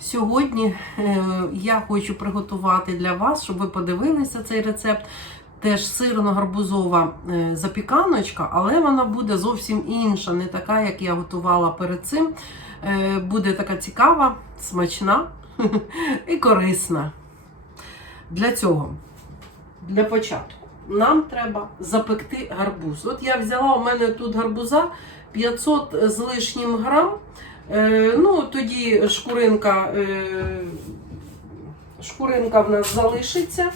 Сьогодні е, я хочу приготувати для вас, щоб ви подивилися цей рецепт. Теж сирно-гарбузова е, запіканочка, але вона буде зовсім інша, не така, як я готувала перед цим. Е, Буде така цікава, смачна і корисна. Для цього, для початку, нам треба запекти гарбуз. От я взяла, у мене тут гарбуза 500 з лишнім грам. Е, ну, тоді шкуринка, е, шкуринка в нас залишиться.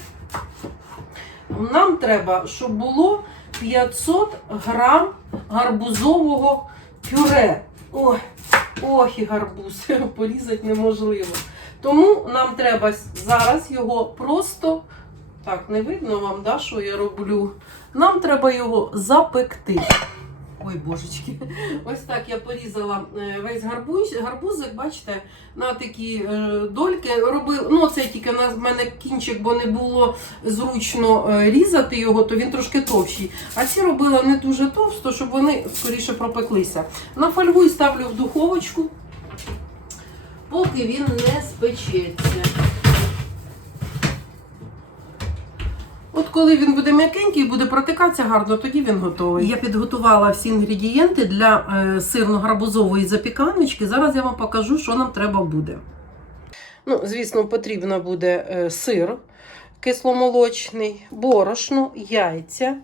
Нам треба, щоб було 500 грам гарбузового пюре. Ой, ох, і гарбуз, порізати неможливо. Тому нам треба зараз його просто, так, не видно вам, да, що я роблю. Нам треба його запекти. Ой, божечки. Ось так я порізала е, весь гарбуз, гарбузик, бачите, на такі е, дольки робила. Ну, це тільки в мене кінчик, бо не було зручно е, різати його, то він трошки товщий. А ці робила не дуже товсто, щоб вони скоріше пропеклися. На фольгу і ставлю в духовочку, поки він не спечеться. Коли він буде м'якенький і буде протикатися гарно, тоді він готовий. Я підготувала всі інгредієнти для е, сирно-гарбузової запіканочки. Зараз я вам покажу, що нам треба буде. Ну, звісно, потрібно буде е, сир кисломолочний, борошно, яйця,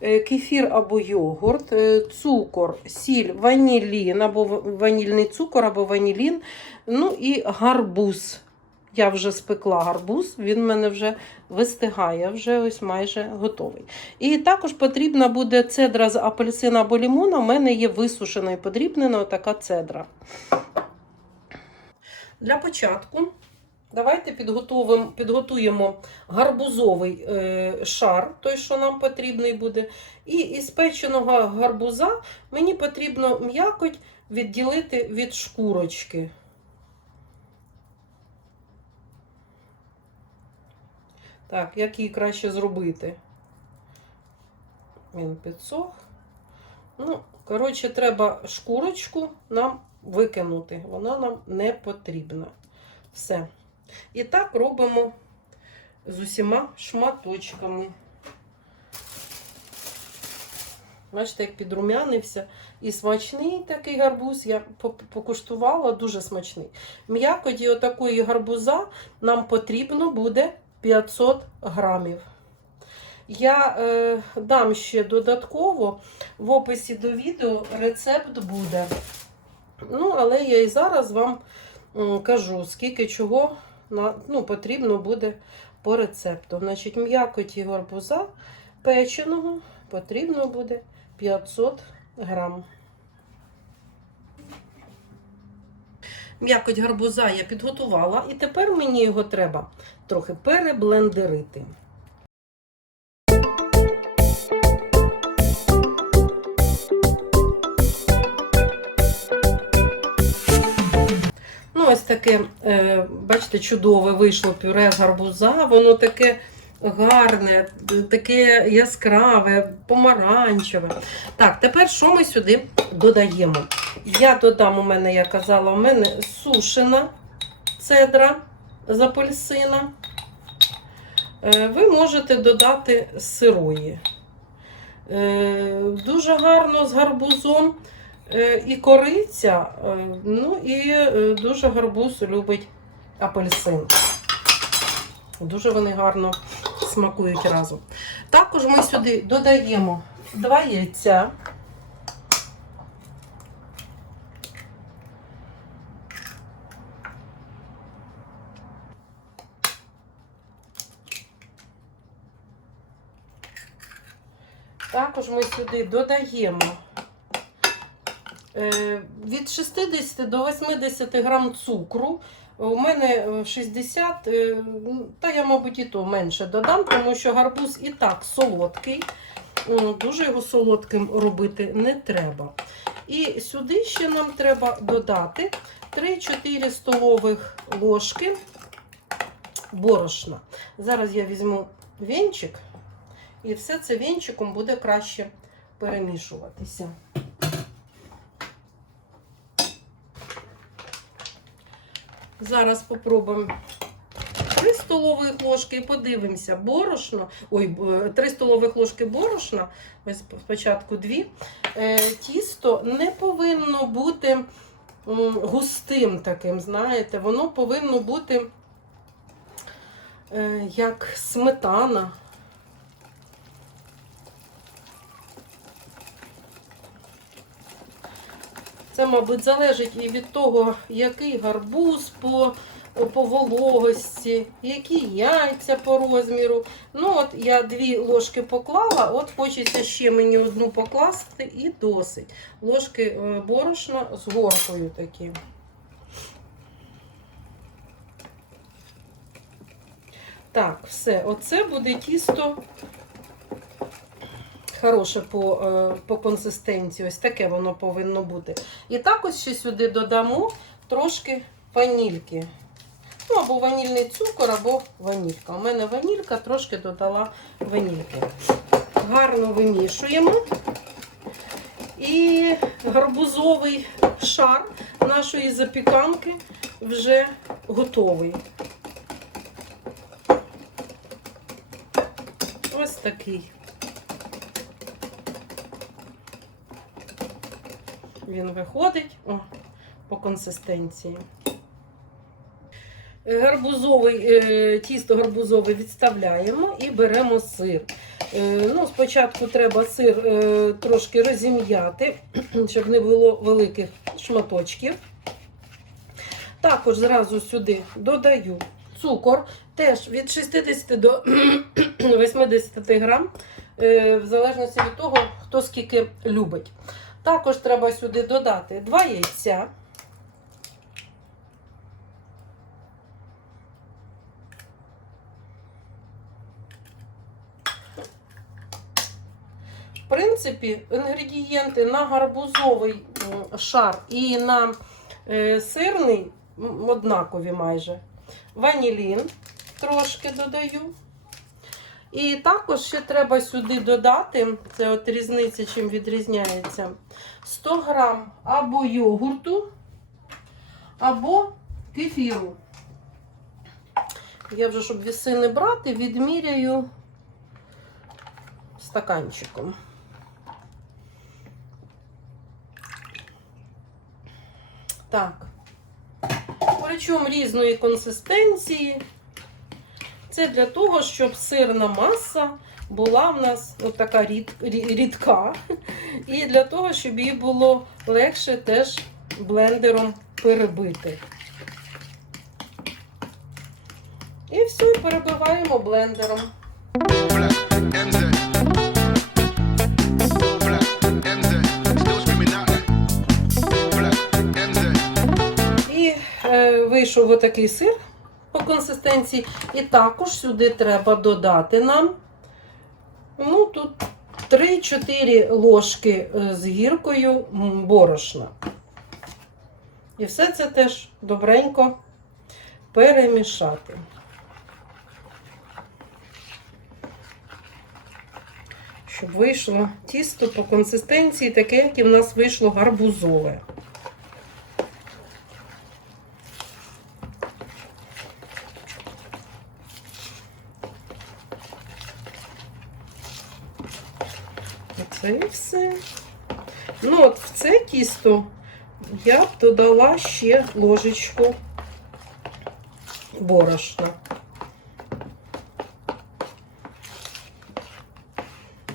е, кефір або йогурт, цукор, сіль, ванілін або ванільний цукор або ванілін, ну і гарбуз. Я вже спекла гарбуз, він в мене вже вистигає, вже ось майже готовий. І також потрібна буде цедра з апельсина або лімона. У мене є висушена і подрібнена така цедра. Для початку давайте підготуємо, гарбузовий е, шар, той, що нам потрібний буде. І із печеного гарбуза мені потрібно м'якоть відділити від шкурочки. Так, як її краще зробити? Він підсох. Ну, коротше, треба шкурочку нам викинути. Вона нам не потрібна. Все. І так робимо з усіма шматочками. Бачите, як підрумянився. І смачний такий гарбуз. Я покуштувала, дуже смачний. М'якоті отакої гарбуза нам потрібно буде 500 грамів. Я е, дам ще додатково в описі до відео рецепт буде. Ну, але я і зараз вам кажу, скільки чого на, ну, потрібно буде по рецепту. Значить, м'якоті гарбуза печеного потрібно буде 500 грам. М'якоть гарбуза я підготувала, і тепер мені його треба трохи переблендерити. Ну, ось таке, е, бачите, чудове вийшло пюре з гарбуза. Воно таке гарне, таке яскраве, помаранчеве. Так, тепер що ми сюди додаємо? Я додам, у мене, я казала, у мене сушена цедра з апельсина. Е, Ви можете додати сирої. Е, Дуже гарно з гарбузом. Е, І кориця, ну і дуже гарбуз любить апельсин. Дуже вони гарно смакують разом. Також ми сюди додаємо два яйця. Також ми сюди додаємо е, від 60 до 80 грам цукру. У мене е, 60, е, ну, та я, мабуть, і то менше додам, тому що гарбуз і так солодкий. Дуже його солодким робити не треба. І сюди ще нам треба додати 3-4 столових ложки борошна. Зараз я візьму вінчик, і все це вінчиком буде краще перемішуватися. Зараз попробуємо 3 столових ложки і подивимося. Борошно, ой, 3 столових ложки борошна, ось спочатку 2. Е, тісто не повинно бути густим таким, знаєте, воно повинно бути е, як сметана. Це, мабуть, залежить і від того, який гарбуз по, по вологості, які яйця по розміру. Ну, от я дві ложки поклала, от хочеться ще мені одну покласти і досить. Ложки е, борошна з горкою такі. Так, все, оце буде тісто хороше по, е, по консистенції. Ось таке воно повинно бути. І так ось ще сюди додамо трошки ванільки. Ну, або ванільний цукор, або ванілька. У мене ванілька, трошки додала ванільки. Гарно вимішуємо. І гарбузовий шар нашої запіканки вже готовий. Ось такий. Він виходить о, по консистенції. Е, Гарбузовий, е, тісто гарбузове відставляємо і беремо сир. Е, ну, спочатку треба сир трошки розім'яти, щоб не було великих шматочків. Також зразу сюди додаю цукор, теж від 60 до 80 грам, в залежності від того, хто скільки любить. Також треба сюди додати 2 яйця. В принципі, інгредієнти на гарбузовий шар і на е, сирний однакові майже. Ванілін трошки додаю. І також ще треба сюди додати, це от різниця, чим відрізняється, 100 грам або йогурту, або кефіру. Я вже, щоб віси не брати, відміряю стаканчиком. Так. Причому різної консистенції. Це для того, щоб сирна маса була в нас от така рід, рідка. І для того, щоб її було легше теж блендером перебити. І все, перебиваємо блендером. І е, вийшов отакий сир по консистенції. І також сюди треба додати нам ну, тут 3-4 ложки е, з гіркою борошна. І все це теж добренько перемішати. Щоб вийшло тісто по консистенції, таке, як і в нас вийшло гарбузове. Оце і все. Ну, от в це тісто я б додала ще ложечку борошна.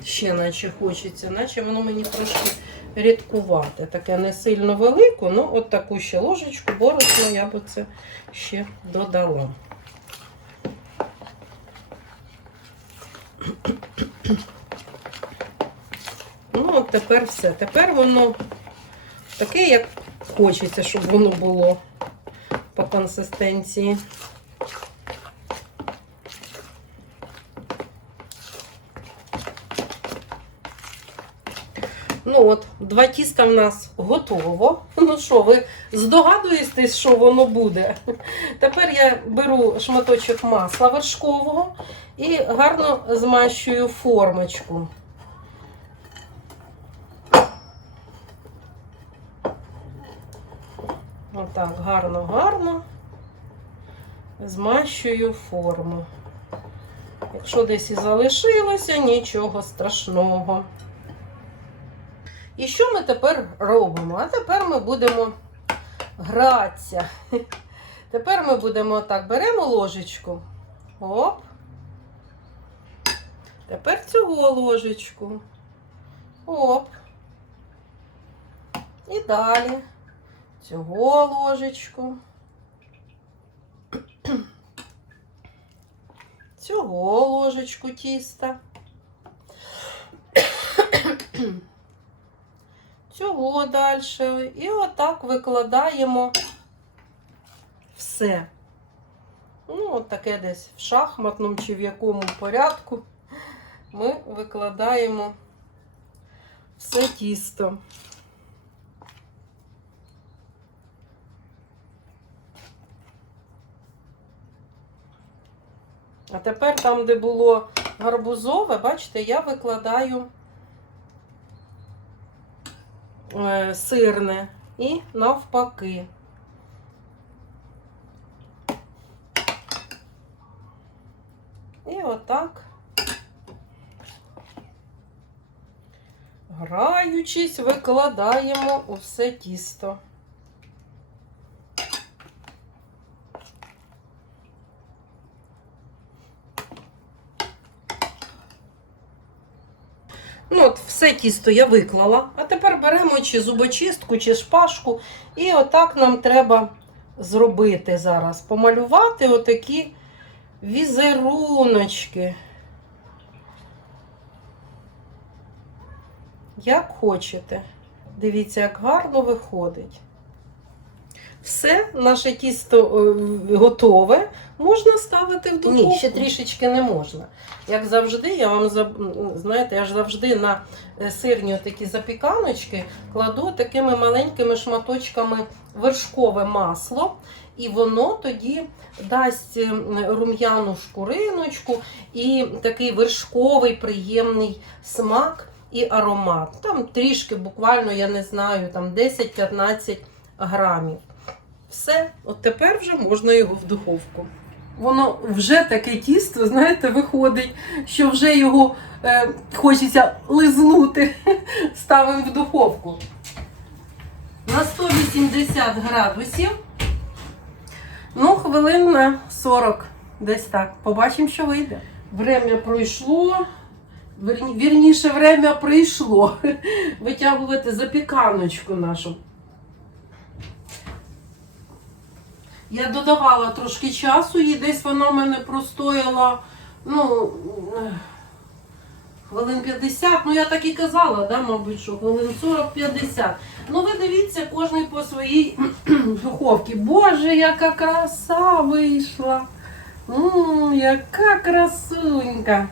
Ще наче хочеться, наче воно мені трошки рідкувати. Таке не сильно велике, ну от таку ще ложечку борошна я б це ще додала. Ну, от тепер все. Тепер воно таке, як хочеться, щоб воно було по консистенції. Ну от, два тіста в нас готово. Ну що, ви здогадуєтесь, що воно буде? Тепер я беру шматочок масла вершкового і гарно змащую формочку. Отак, гарно, гарно. змащую форму. Якщо десь і залишилося, нічого страшного. І що ми тепер робимо? А тепер ми будемо гратися. Тепер ми будемо так, беремо ложечку. Оп. Тепер цього ложечку. Оп. І далі цього ложечку. Цього ложечку тіста. Цього далі. І отак викладаємо все. Ну, от таке десь в шахматному чи в якому порядку ми викладаємо все тісто. А тепер там, де було гарбузове, бачите, я викладаю е, сирне і навпаки. І отак, граючись, викладаємо у все тісто. Ну, от все тісто я виклала. А тепер беремо чи зубочистку, чи шпажку. І отак нам треба зробити зараз. Помалювати отакі візеруночки. Як хочете. Дивіться, як гарно виходить. Все, наше тісто е, готове. Можна ставити в духовку. Ні, ще трішечки не можна. Як завжди, я вам знаєте, я ж завжди на е, сирні такі запіканочки кладу такими маленькими шматочками вершкове масло, і воно тоді дасть рум'яну шкуриночку і такий вершковий приємний смак і аромат. Там трішки, буквально, я не знаю, там 10-15 грамів. Все, от тепер вже можна його в духовку. Воно вже таке тісто, знаєте, виходить, що вже його е, хочеться лизнути. Ставимо в духовку. На 180 градусів. Ну, хвилин на 40. Десь так. Побачимо, що вийде. Время пройшло. Вірніше, время прийшло. Витягувати запіканочку нашу. Я додавала трошки часу, і десь вона в мене простояла, ну, хвилин 50. Ну, я так і казала, да, мабуть, що хвилин 40-50. Ну, ви дивіться, кожен по своїй духовці. Боже, яка краса вийшла. М, яка красунька.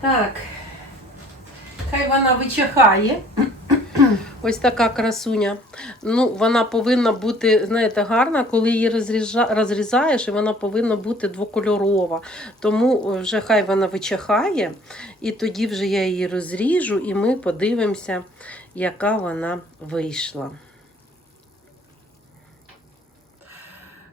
Так. Хай вона вичахає. Ось така красуня. Ну, вона повинна бути, знаєте, гарна, коли її розрізаєш, і вона повинна бути двокольорова. Тому е, вже хай вона вичахає, і тоді вже я її розріжу, і ми подивимося, яка вона вийшла.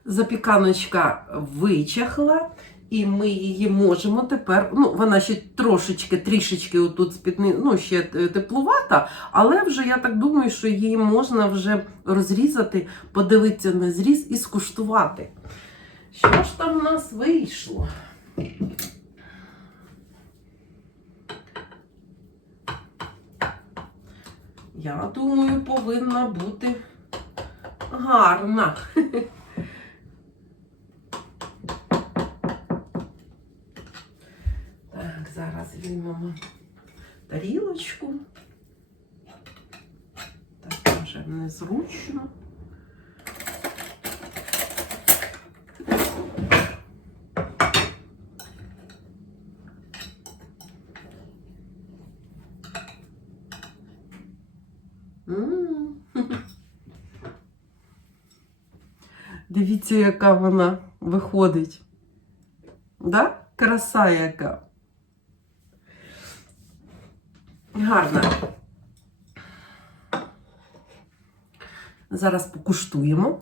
Запіканочка вичахла, і ми її можемо тепер. Ну, вона ще трошечки, трішечки отут спідни, ну, ще е, теплувата, але вже я так думаю, що її можна вже розрізати, подивитися на зріз і скуштувати. Що ж там в нас вийшло? Я думаю, повинна бути гарна. зараз візьмемо тарілочку. Так, вже незручно. М. Дивіться, яка вона виходить. Да? Краса яка. Гарна. Зараз покуштуємо.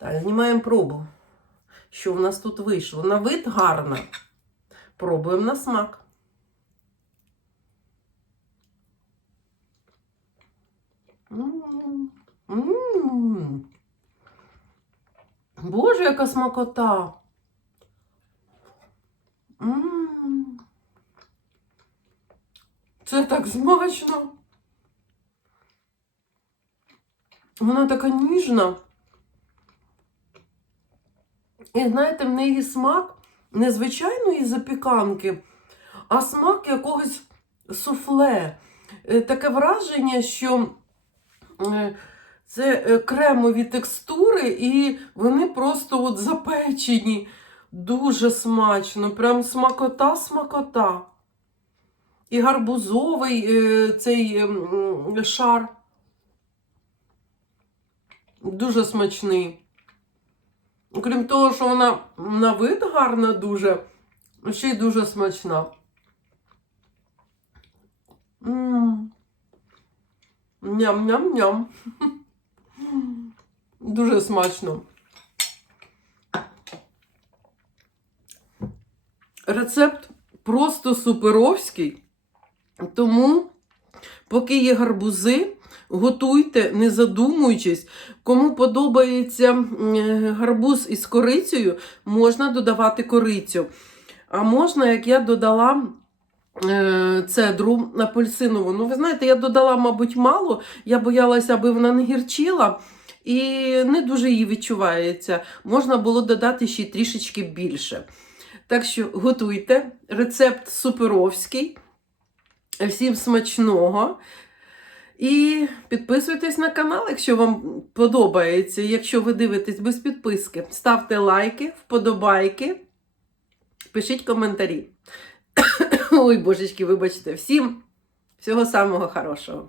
Так, знімаємо пробу. Що в нас тут вийшло? На вид гарно. Пробуємо на смак. М. М. Боже, яка смакота. М. Це так смачно. Вона така ніжна. І знаєте, в неї смак не звичайної запіканки, а смак якогось суфле. Е, Таке враження, що е, це е, кремові текстури, і вони просто от запечені. Дуже смачно, прям смакота-смакота. І гарбузовий цей шар. Дуже смачний. Крім того, що вона на вид гарна дуже, ще й дуже смачна. Ням-ням-ням. Дуже смачно. Рецепт просто суперовський. Тому, поки є гарбузи, готуйте, не задумуючись. Кому подобається гарбуз із корицею, можна додавати корицю. А можна, як я додала е, цедру апельсинову. Ну, ви знаєте, я додала, мабуть, мало. Я боялася, аби вона не гірчила. І не дуже її відчувається. Можна було додати ще трішечки більше. Так що готуйте. Рецепт суперовський. Всім смачного. І підписуйтесь на канал, якщо вам подобається. Якщо ви дивитесь без підписки, ставте лайки, вподобайки, пишіть коментарі. Ой, божечки, вибачте, всім всього самого хорошого.